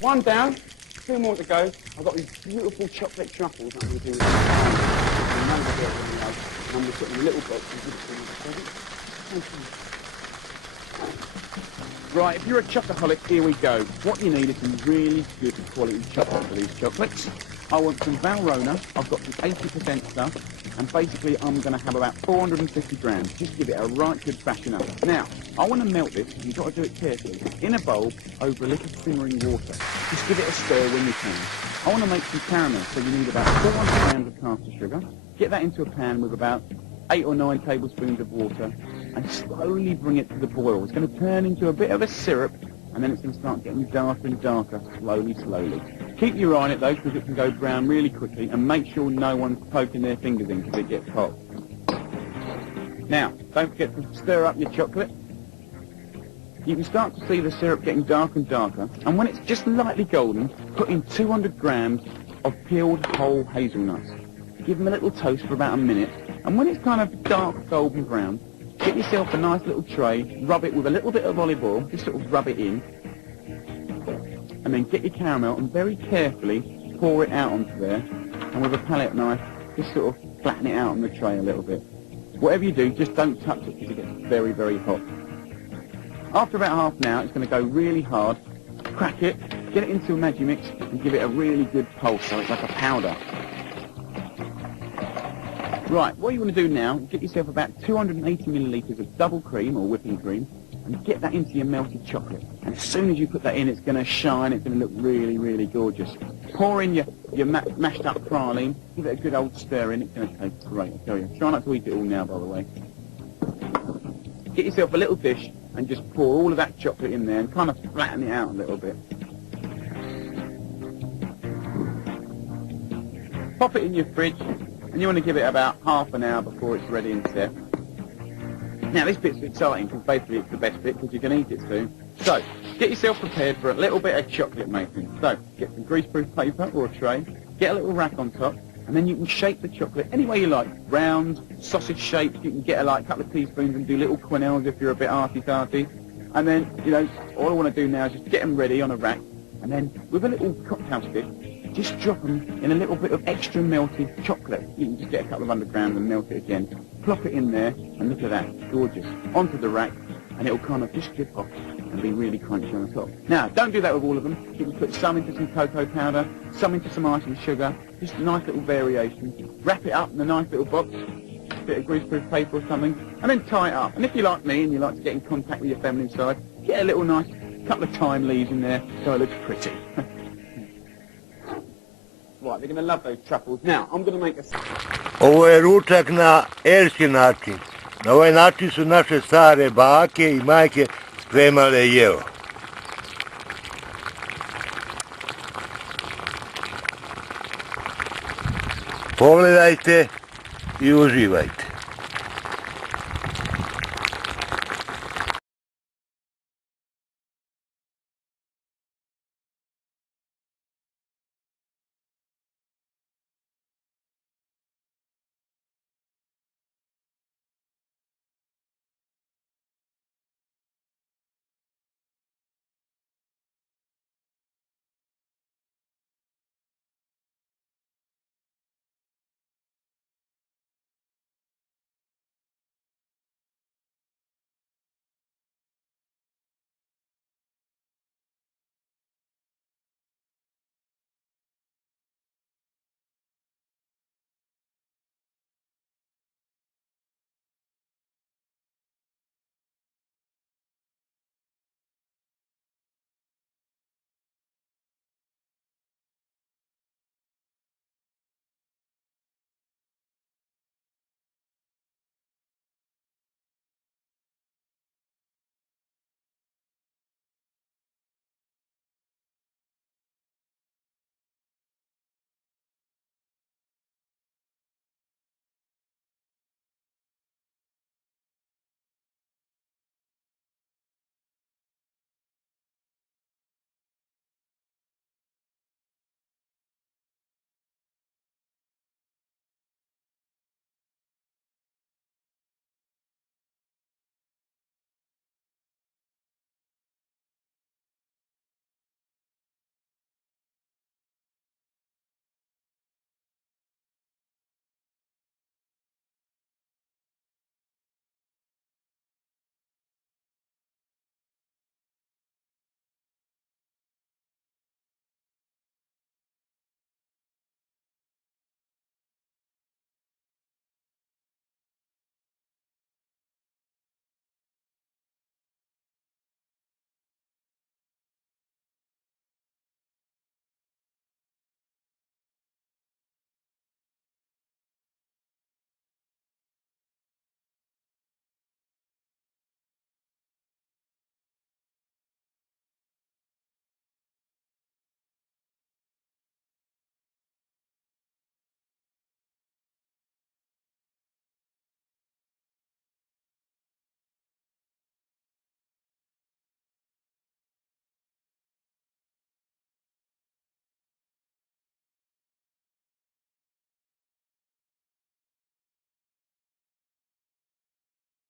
One down, 2 more to go. I've got these beautiful chocolate truffles that I'm going to do with and I'm going to put them in a little box and give it to them as a present. Right, if you're a chocoholic, here we go. What you need is some really good quality chocolate for these chocolates. I want some Valrhona. I've got some 80% stuff, and basically I'm going to have about 450 grams. Just give it a right good bash up. Now, I want to melt this. You've got to do it carefully. In a bowl, over a little simmering water. Just give it a stir when you can. I want to make some caramel, so you need about 400 grams of caster sugar. Get that into a pan with about 8 or 9 tablespoons of water, and slowly bring it to the boil. It's going to turn into a bit of a syrup, and then it's going to start getting darker and darker, slowly, slowly. Keep your eye on it, though, because it can go brown really quickly, and make sure no one's poking their fingers in because it gets hot. Now, don't forget to stir up your chocolate. You can start to see the syrup getting darker and darker, and when it's just lightly golden, put in 200 grams of peeled whole hazelnuts. Give them a little toast for about a minute, and when it's kind of dark golden brown, get yourself a nice little tray, rub it with a little bit of olive oil, just sort of rub it in, and then get your caramel and very carefully pour it out onto there, and with a palette knife, just sort of flatten it out on the tray a little bit. Whatever you do, just don't touch it because it gets very, very hot. After about half an hour, it's going to go really hard. Crack it, get it into a Magimix, and give it a really good pulse so it's like a powder. Right, what you want to do now, get yourself about 280 millilitres of double cream or whipping cream, and get that into your melted chocolate. And as soon as you put that in, it's going to shine, it's going to look really, really gorgeous. Pour in your mashed up praline, give it a good old stir in, it's going to taste great, I tell you. Try not to eat it all now, by the way. Get yourself a little dish, and just pour all of that chocolate in there, and kind of flatten it out a little bit. Pop it in your fridge, and you want to give it about half an hour before it's ready and set. Now this bit's exciting because basically it's the best bit because you can eat it soon. So, get yourself prepared for a little bit of chocolate making. So, get some greaseproof paper or a tray, get a little rack on top, and then you can shape the chocolate any way you like. Round, sausage shaped, you can get a couple of teaspoons and do little quenelles if you're a bit arty-tarty. And then, you know, all I want to do now is just get them ready on a rack, and then with a little cocktail stick, just drop them in a little bit of extra melted chocolate. You can just get a couple of 100 grams and melt it again. Plop it in there, and look at that, gorgeous. Onto the rack, and it'll kind of just drip off and be really crunchy on the top. Now, don't do that with all of them. You can put some into some cocoa powder, some into some ice and sugar, just a nice little variation. Wrap it up in a nice little box, a bit of greaseproof paper or something, and then tie it up. And if you're like me and you like to get in contact with your family inside, get a little nice couple of thyme leaves in there so it looks pretty. Right, they're going to love those truffles. Now, I'm going to make a... Ovo je ručak na erski način. Na ovaj način su naše stare bake i majke spremale jelo. Pogledajte i uživajte.